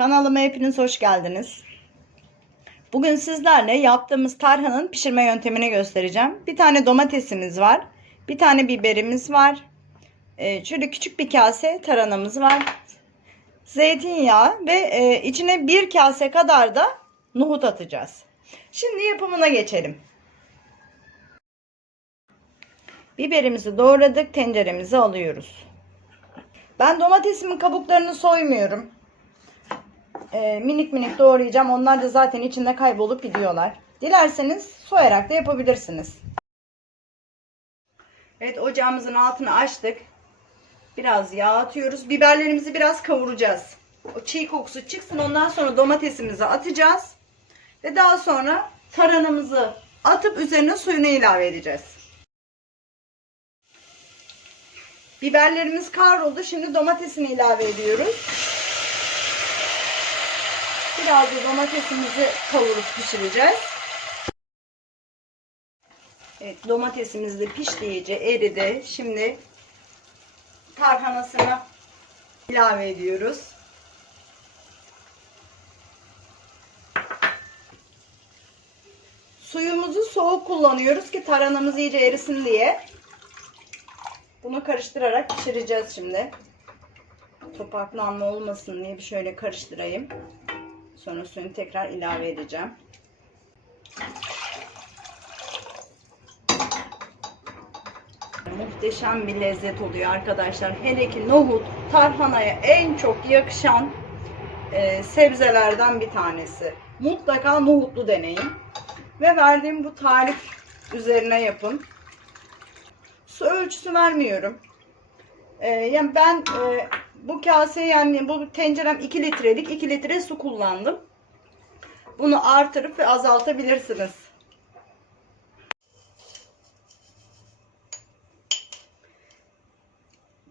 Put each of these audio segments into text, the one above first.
Kanalıma hepiniz hoş geldiniz. Bugün sizlerle yaptığımız tarhanın pişirme yöntemini göstereceğim. Bir tane domatesimiz var. Bir tane biberimiz var. Ee, şöyle küçük bir kase tarhanamız var. Zeytinyağı ve e, içine bir kase kadar da nohut atacağız. Şimdi yapımına geçelim. Biberimizi doğradık. Tenceremize alıyoruz. Ben domatesimin kabuklarını soymuyorum. Ee, minik minik doğrayacağım. Onlar da zaten içinde kaybolup gidiyorlar. Dilerseniz soyarak da yapabilirsiniz. Evet ocağımızın altını açtık. Biraz yağ atıyoruz. Biberlerimizi biraz kavuracağız. O çiğ kokusu çıksın. Ondan sonra domatesimizi atacağız. Ve daha sonra taranımızı atıp üzerine suyunu ilave edeceğiz. Biberlerimiz kavruldu. Şimdi domatesini ilave ediyoruz. Biraz da domatesimizi kavurup pişireceğiz. Evet domatesimiz de pişti iyice eridi. Şimdi tarhanasını ilave ediyoruz. Suyumuzu soğuk kullanıyoruz ki tarhanamız iyice erisin diye. Bunu karıştırarak pişireceğiz şimdi. Topaklanma olmasın diye bir şöyle karıştırayım. Sonra suyunu tekrar ilave edeceğim. Muhteşem bir lezzet oluyor arkadaşlar. Hele ki nohut tarhanaya en çok yakışan e, sebzelerden bir tanesi. Mutlaka nohutlu deneyin. Ve verdiğim bu tarif üzerine yapın. Su ölçüsü vermiyorum. E, yani ben e, bu kase yani bu tencerem 2 litrelik 2 litre su kullandım. Bunu artırıp ve azaltabilirsiniz.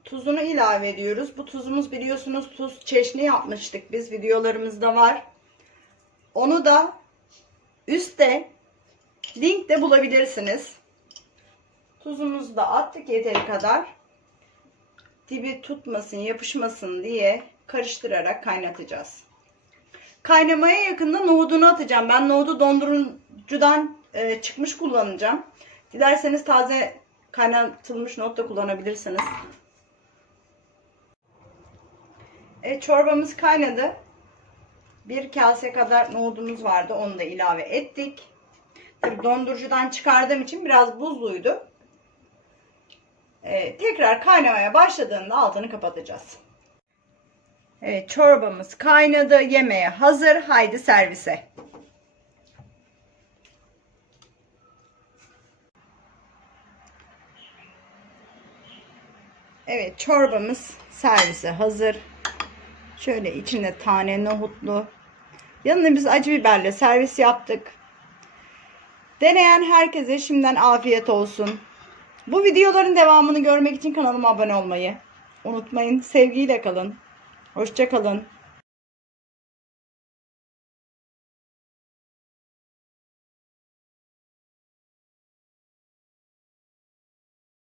Tuzunu ilave ediyoruz. Bu tuzumuz biliyorsunuz tuz çeşni yapmıştık biz videolarımızda var. Onu da üstte linkte bulabilirsiniz. Tuzumuzu da attık yeteri kadar dibi tutmasın, yapışmasın diye karıştırarak kaynatacağız. Kaynamaya yakında nohudunu atacağım. Ben nohudu dondurucudan e, çıkmış kullanacağım. Dilerseniz taze kaynatılmış nohut da kullanabilirsiniz. E, çorbamız kaynadı. Bir kase kadar nohudumuz vardı. Onu da ilave ettik. Tabii dondurucudan çıkardığım için biraz buzluydu. Ee, tekrar kaynamaya başladığında altını kapatacağız. Evet çorbamız kaynadı. Yemeğe hazır. Haydi servise. Evet çorbamız servise hazır. Şöyle içinde tane nohutlu. Yanına biz acı biberle servis yaptık. Deneyen herkese şimdiden afiyet olsun. Bu videoların devamını görmek için kanalıma abone olmayı unutmayın. Sevgiyle kalın. Hoşça kalın.